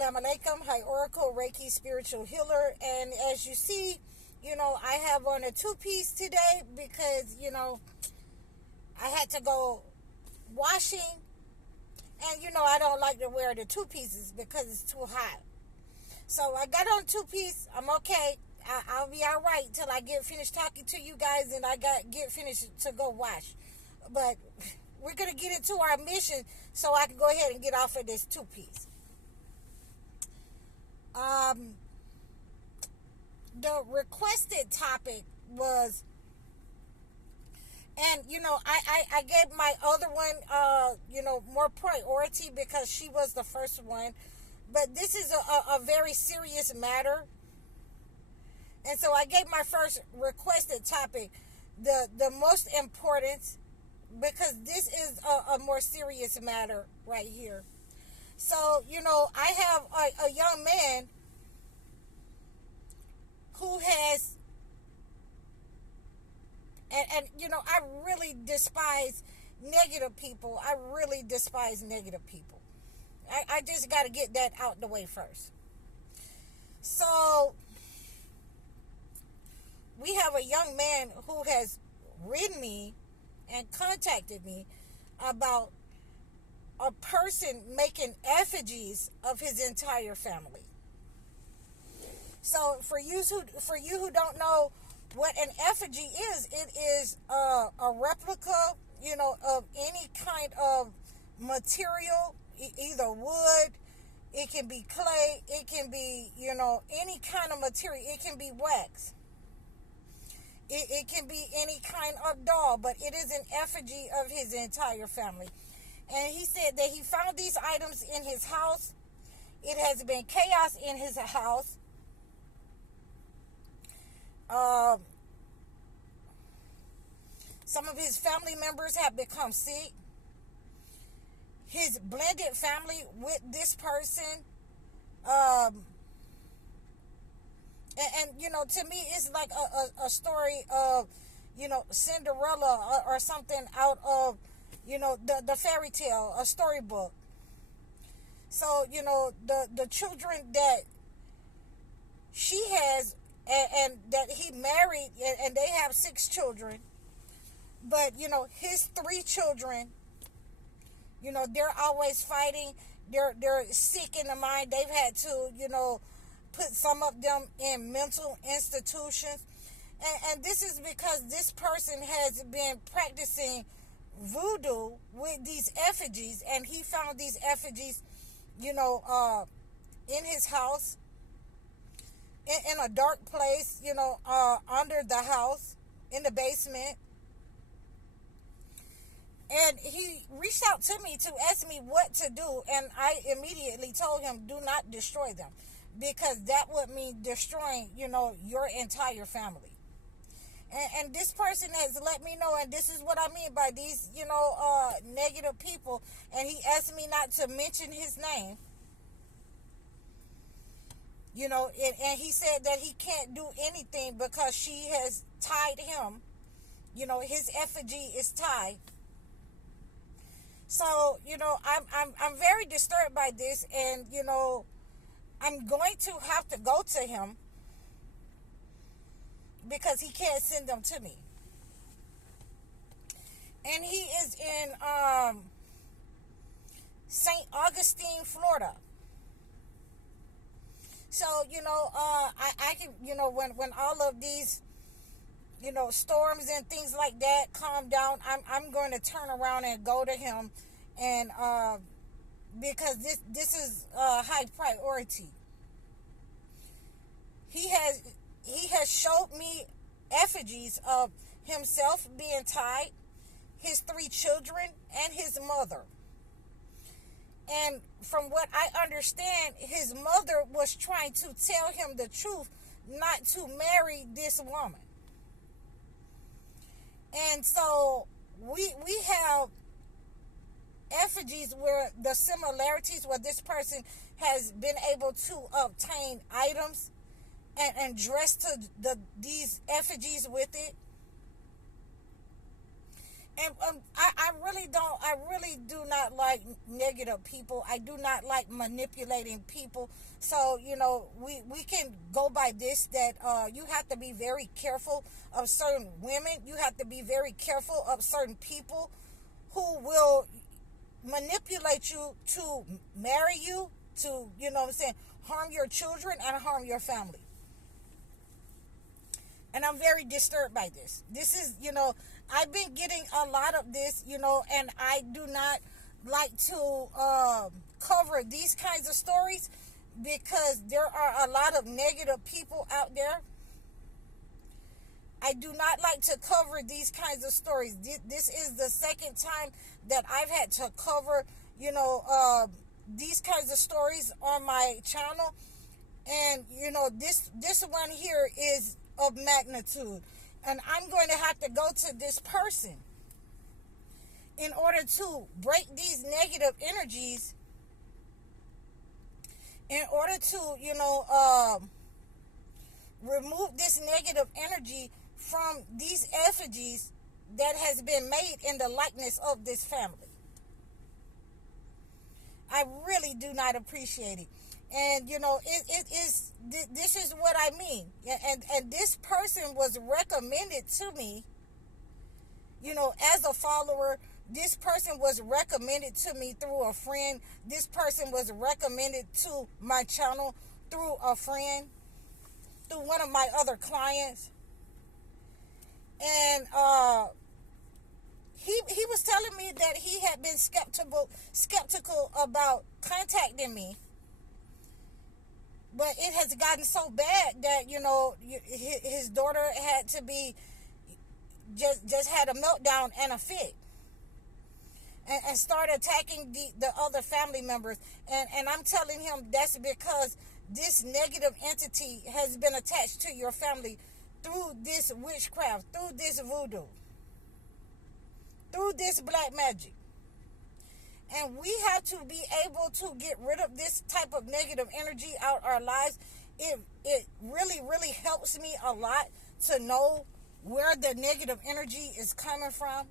Assalamu alaikum. Hi, Oracle, Reiki, spiritual healer. And as you see, I have on a two-piece today because, I had to go washing. And, I don't like to wear the two pieces because it's too hot. So I got on two-piece. I'm okay. I'll be all right till I get finished talking to you guys and I get finished to go wash. But we're going to get into our mission so I can go ahead and get off of this two-piece. The requested topic was, and I gave my other one more priority because she was the first one, but this is a very serious matter, and so I gave my first requested topic the most importance, because this is a more serious matter right here. So, I have a young man who has, and I really despise negative people. I really despise negative people. I just got to get that out the way first. So, we have a young man who has written me and contacted me about a person making effigies of his entire family. So for you who don't know what an effigy is, it is a replica, of any kind of material, either wood, it can be clay, it can be, any kind of material, it can be wax. It can be any kind of doll, but it is an effigy of his entire family. And he said that he found these items in his house. It has been chaos in his house. Some of his family members have become sick. His blended family with this person. And to me, it's like a story of, Cinderella or something out of, the fairy tale, a storybook. So, the children that she has and that he married, and they have 6 children, but, his 3 children, they're always fighting. They're sick in the mind. They've had to, put some of them in mental institutions. And this is because this person has been practicing voodoo with these effigies, and he found these effigies, in his house, in a dark place, under the house, in the basement. And he reached out to me to ask me what to do, and I immediately told him, do not destroy them, because that would mean destroying, your entire family. And this person has let me know, and this is what I mean by these, negative people. And he asked me not to mention his name. And he said that he can't do anything because she has tied him. His effigy is tied. So, I'm very disturbed by this, and, I'm going to have to go to him because he can't send them to me. And he is in St. Augustine, Florida. So, I can, when all of these, storms and things like that calm down, I'm going to turn around and go to him, and because this is high priority. He has showed me effigies of himself being tied, his 3 children, and his mother. And from what I understand, his mother was trying to tell him the truth, not to marry this woman. And so we have effigies where the similarities, where this person has been able to obtain items and dress to these effigies with it. And I really do not like negative people. I do not like manipulating people. So, we can go by this, that you have to be very careful of certain women. You have to be very careful of certain people who will manipulate you to marry you, to, harm your children and harm your family. And I'm very disturbed by this. This is, I've been getting a lot of this, and I do not like to cover these kinds of stories because there are a lot of negative people out there. I do not like to cover these kinds of stories. This is the second time that I've had to cover, these kinds of stories on my channel. And, this one here is of magnitude. And I'm going to have to go to this person in order to break these negative energies, in order to, remove this negative energy from these effigies that has been made in the likeness of this family. I really do not appreciate it. And, this is what I mean. And this person was recommended to me, as a follower. This person was recommended to me through a friend. This person was recommended to my channel through a friend, through one of my other clients. And he was telling me that he had been skeptical about contacting me. But it has gotten so bad that, his daughter had to be, just had a meltdown and a fit. And started attacking the other family members. And I'm telling him that's because this negative entity has been attached to your family through this witchcraft, through this voodoo, through this black magic. And we have to be able to get rid of this type of negative energy out our lives. It really, really helps me a lot to know where the negative energy is coming from.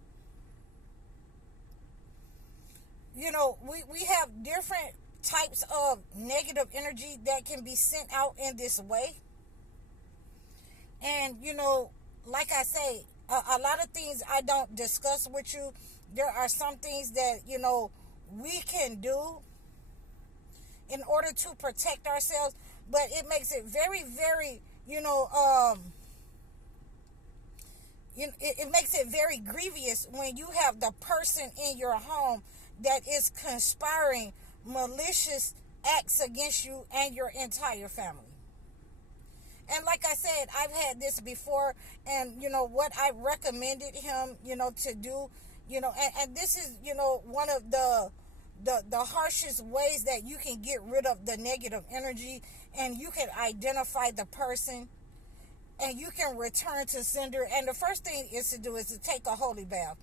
We have different types of negative energy that can be sent out in this way. And, like I say, a lot of things I don't discuss with you. There are some things that, we can do in order to protect ourselves, but it makes it very, very, it makes it very grievous when you have the person in your home that is conspiring malicious acts against you and your entire family. And like I said, I've had this before, and what I recommended him, to do, and this is, one of the harshest ways that you can get rid of the negative energy, and you can identify the person, and you can return to sender. And the first thing is to do is to take a holy bath.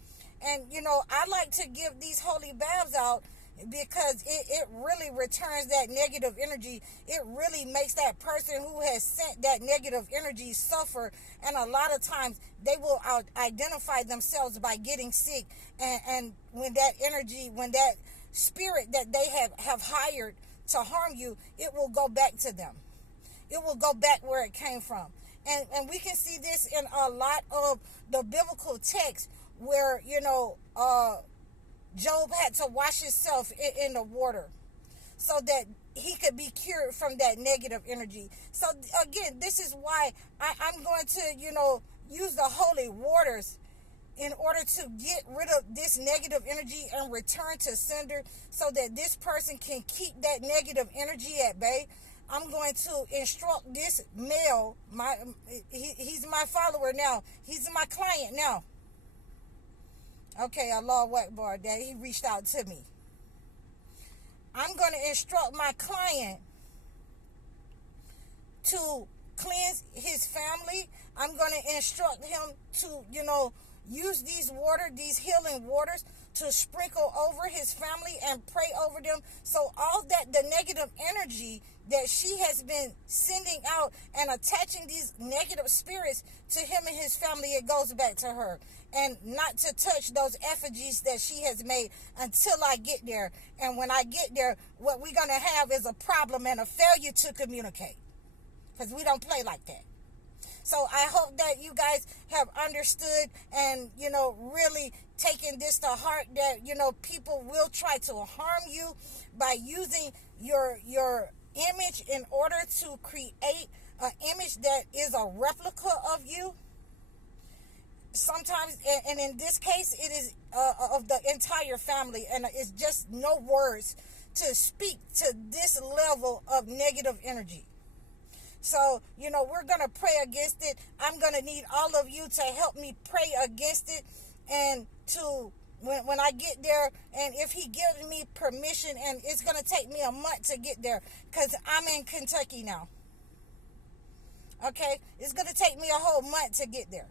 And, I like to give these holy baths out because it really returns that negative energy. It really makes that person who has sent that negative energy suffer. And a lot of times they will identify themselves by getting sick. And when that energy, when that spirit that they have hired to harm you, it will go back to them. It will go back where it came from. And we can see this in a lot of the biblical texts where, Job had to wash himself in the water so that he could be cured from that negative energy. So again, this is why I'm going to, use the holy waters in order to get rid of this negative energy and return to sender so that this person can keep that negative energy at bay. I'm going to instruct this male, he's my follower now. He's my client now. Okay, Allah Akbar, that he reached out to me. I'm going to instruct my client to cleanse his family. I'm going to instruct him to, use these healing waters to sprinkle over his family and pray over them. So all that, the negative energy that she has been sending out and attaching these negative spirits to him and his family, it goes back to her. And not to touch those effigies that she has made until I get there. And when I get there, what we're going to have is a problem and a failure to communicate. Because we don't play like that. So I hope that you guys have understood and, really taken this to heart, that, people will try to harm you by using your image in order to create an image that is a replica of you. Sometimes, and in this case, it is of the entire family, and it's just no words to speak to this level of negative energy. So, we're going to pray against it. I'm going to need all of you to help me pray against it, and to, when I get there, and if he gives me permission, and it's going to take me a month to get there, because I'm in Kentucky now. Okay? It's going to take me a whole month to get there.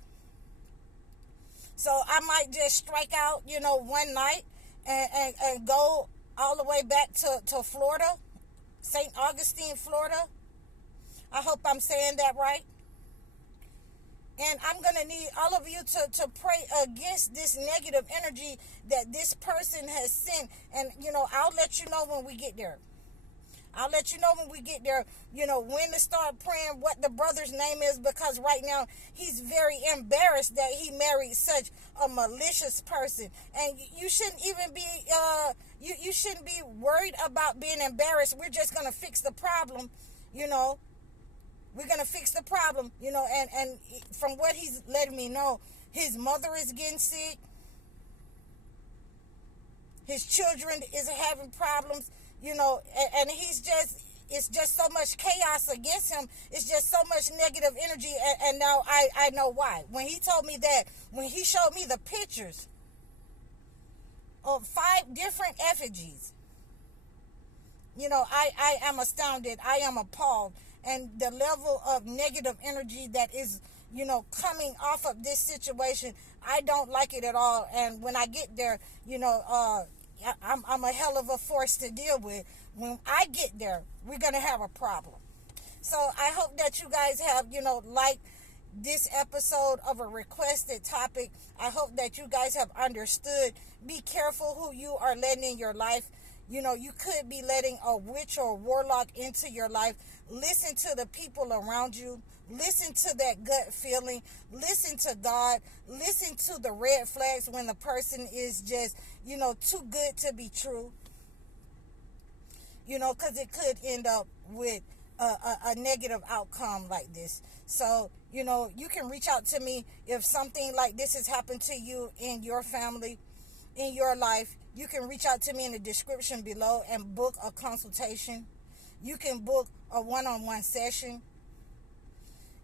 So I might just strike out, one night and go all the way back to Florida, St. Augustine, Florida. I hope I'm saying that right. And I'm going to need all of you to pray against this negative energy that this person has sent. And, I'll let you know when we get there. I'll let you know when we get there, when to start praying, what the brother's name is, because right now he's very embarrassed that he married such a malicious person. And you shouldn't even be, you shouldn't be worried about being embarrassed. We're just going to fix the problem, We're going to fix the problem, and from what he's letting me know, his mother is getting sick. His children is having problems. And it's just so much chaos against him. It's just so much negative energy. And now I know why. When he told me that, when he showed me the pictures of 5 different effigies, I am astounded. I am appalled. And the level of negative energy that is, coming off of this situation, I don't like it at all. And when I get there, I'm a hell of a force to deal with. When I get there, we're going to have a problem. So I hope that you guys have, liked this episode of a requested topic. I hope that you guys have understood. Be careful who you are letting in your life. You could be letting a witch or warlock into your life. Listen to the people around you. Listen to that gut feeling. Listen to God. Listen to the red flags when the person is just, too good to be true. Because it could end up with a negative outcome like this. So, you can reach out to me if something like this has happened to you in your family, in your life. You can reach out to me in the description below and book a consultation. You can book a one-on-one session.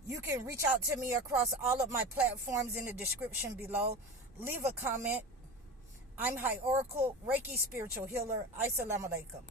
You can reach out to me across all of my platforms in the description below. Leave a comment. I'm High Oracle, Reiki Spiritual Healer. Assalamu alaikum.